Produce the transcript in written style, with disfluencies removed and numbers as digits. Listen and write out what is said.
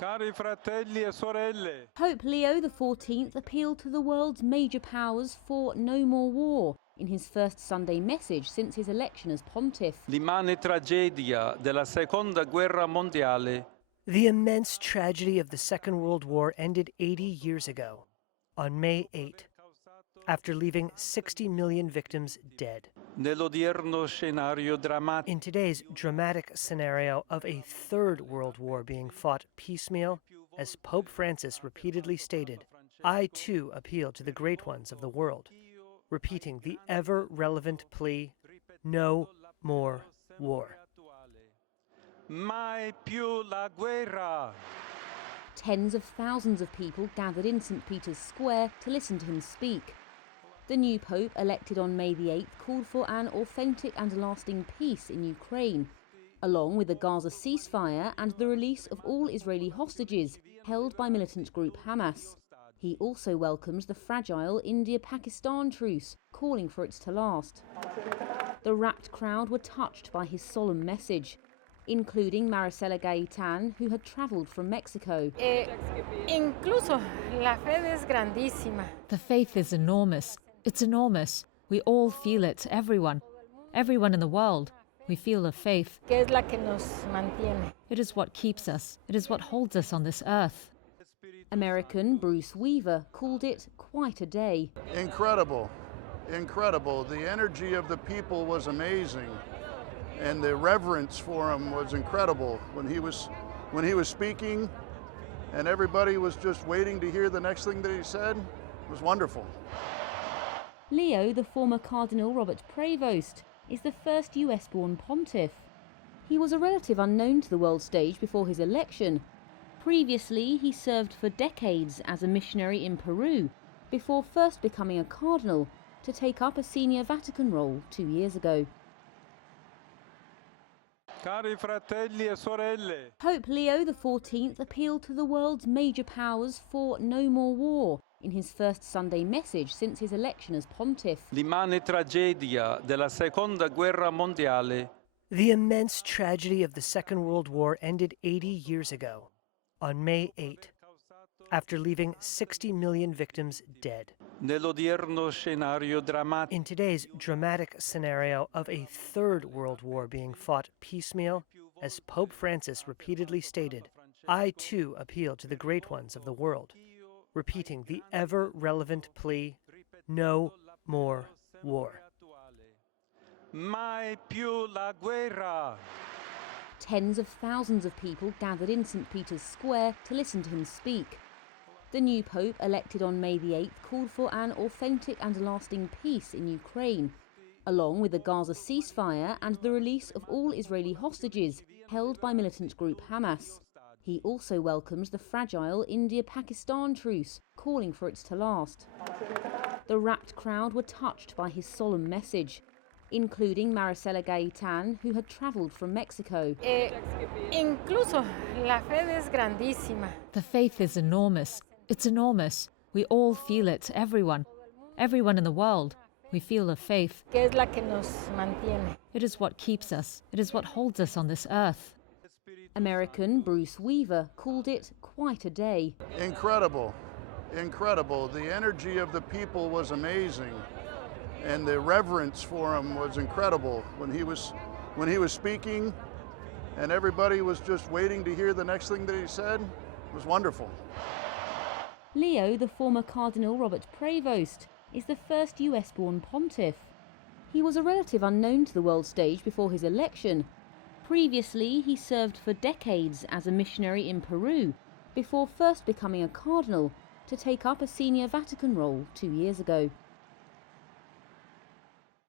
Cari fratelli e sorelle. Pope Leo XIV appealed to the world's major powers for no more war in his first Sunday message since his election as pontiff. L'immane tragedia della Seconda Guerra Mondiale. The immense tragedy of the Second World War ended 80 years ago, on May 8, after leaving 60 million victims dead. Nell'odierno scenario drammatico. In today's dramatic scenario of a third world war being fought piecemeal, as Pope Francis repeatedly stated, I too appeal to the great ones of the world, repeating the ever-relevant plea, no more war. Mai più la guerra. Tens of thousands of people gathered in St. Peter's Square to listen to him speak. The new Pope, elected on May the 8th, called for an authentic and lasting peace in Ukraine, along with the Gaza ceasefire and the release of all Israeli hostages held by militant group Hamas. He also welcomed the fragile India-Pakistan truce, calling for it to last. The rapt crowd were touched by his solemn message, including Maricela Gaitán, who had travelled from Mexico. Incluso la fe es grandísima. The faith is enormous. It's enormous. We all feel it, everyone. Everyone in the world. We feel the faith. Que es la que nos mantiene. It is what keeps us. It is what holds us on this earth. American Bruce Weaver called it quite a day. Incredible. Incredible. The energy of the people was amazing. And the reverence for him was incredible when he was speaking, and everybody was just waiting to hear the next thing that he said. It was wonderful. Leo, the former Cardinal Robert Prevost, is the first US-born pontiff. He was a relative unknown to the world stage before his election. Previously, he served for decades as a missionary in Peru, before first becoming a cardinal to take up a senior Vatican role 2 years ago. Cari fratelli e sorelle. Pope Leo XIV appealed to the world's major powers for no more war in his first Sunday message since his election as pontiff. L'immane tragedia della Seconda Guerra Mondiale. The immense tragedy of the Second World War ended 80 years ago, on May 8, after leaving 60 million victims dead. Nell'odierno scenario drammatico. In today's dramatic scenario of a third world war being fought piecemeal, as Pope Francis repeatedly stated, I too appeal to the great ones of the world, repeating the ever-relevant plea, no more war. Mai più la guerra. Tens of thousands of people gathered in St. Peter's Square to listen to him speak. The new Pope, elected on May the 8th, called for an authentic and lasting peace in Ukraine, along with the Gaza ceasefire and the release of all Israeli hostages held by militant group Hamas. He also welcomed the fragile India-Pakistan truce, calling for it to last. The rapt crowd were touched by his solemn message, including Maricela Gaitán, who had travelled from Mexico. Incluso la fe es grandísima. The faith is enormous. It's enormous. We all feel it, everyone. Everyone in the world. We feel the faith. Que es la que nos mantiene. It is what keeps us. It is what holds us on this earth. American Bruce Weaver called it quite a day. Incredible. Incredible. The energy of the people was amazing. And the reverence for him was incredible when he was speaking, and everybody was just waiting to hear the next thing that he said. It was wonderful. Leo, the former Cardinal Robert Prevost, is the first US-born pontiff. He was a relative unknown to the world stage before his election. Previously, he served for decades as a missionary in Peru, before first becoming a cardinal to take up a senior Vatican role 2 years ago.